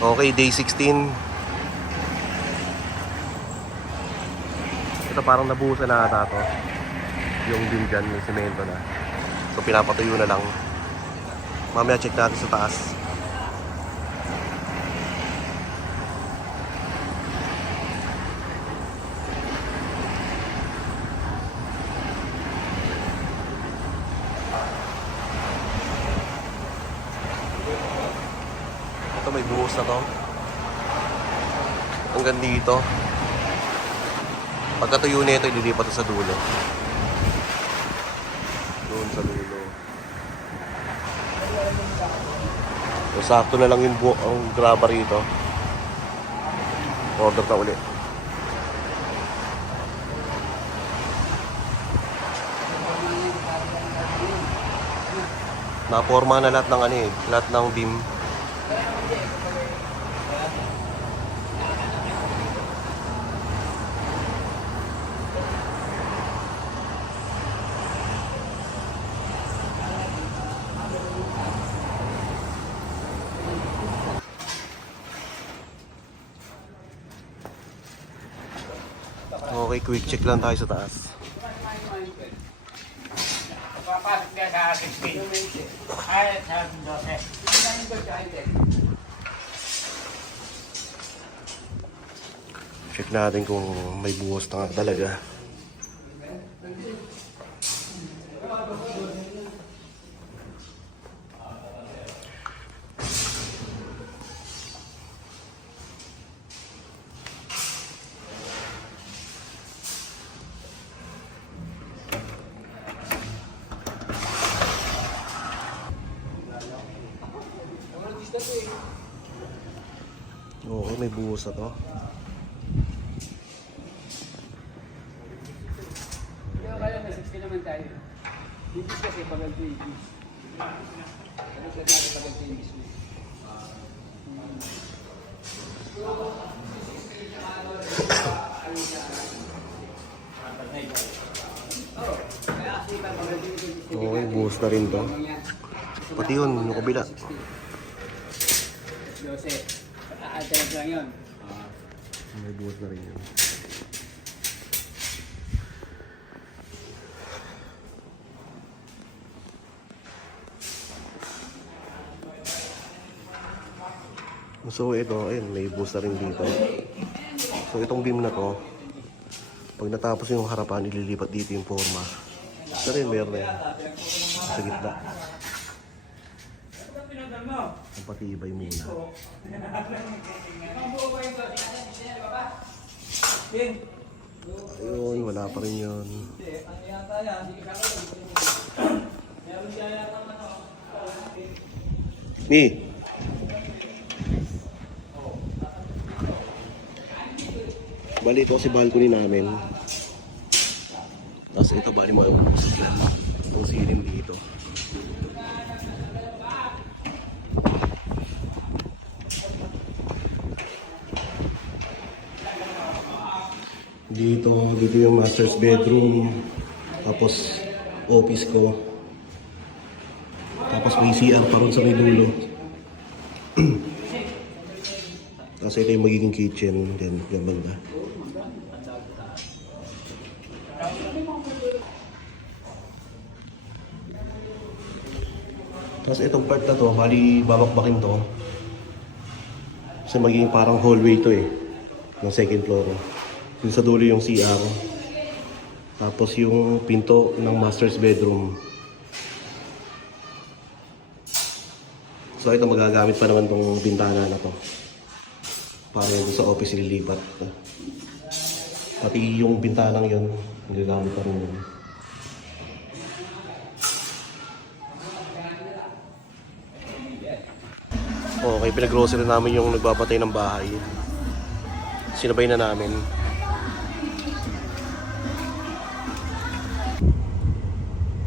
Okay, day 16. Ito parang nabuhusan na ata to. Yung beam dyan, yung semento na. So pinapatuyo na lang. Mamaya check natin sa taas. Ito may buhos na to. Hanggang dito. Pagkatuyo nito, ililipat ito sa dulo. Doon sa dulo. So, sakto na lang yung ang graba rito. Order na ulit. Naporma na lahat ng lahat ng beam. Okay, quick check lang tayo sa taas. Papasok ka sa 16. Ay, sa 12. Check natin kung may buhos na nga talaga. Okay, may buhos na to. Kaya may 16 naman tayo. Ibig kasi pagalto yung ibig. Ano sa tayo pagalto yung ibig? Okay, buhos na rin to. Pati yun, yung kabila. 12. Alternate lang yun. May buhos na rin yun. So ito, ayun, may buhos na rin dito. So itong beam na to, pag natapos yung harapan, ililipat dito yung forma. Ito rin, meron na yan. Sa gitna. Ang patibay muna. Ayun, wala pa rin yun. Mi! Bali ito kasi balcony namin. Tapos ito bali mo ang silim dito. Dito yung master's bedroom. Tapos office ko. Tapos may CR pa rin sa may dulo. Tapos ito yung magiging kitchen. Then yung banda. Tapos itong part na to, bali babakbakin to. Kasi magiging parang hallway to ng second floor. Yung sa dulo yung CR. Tapos yung pinto ng master's bedroom. So ito magagamit pa naman tong bintana na to. Para yun sa office ililipat. Pati yung bintanang yun, magagamit pa rin yun. Okay, pinag-grocery namin yung nagbabantay ng bahay. Sinabay na namin.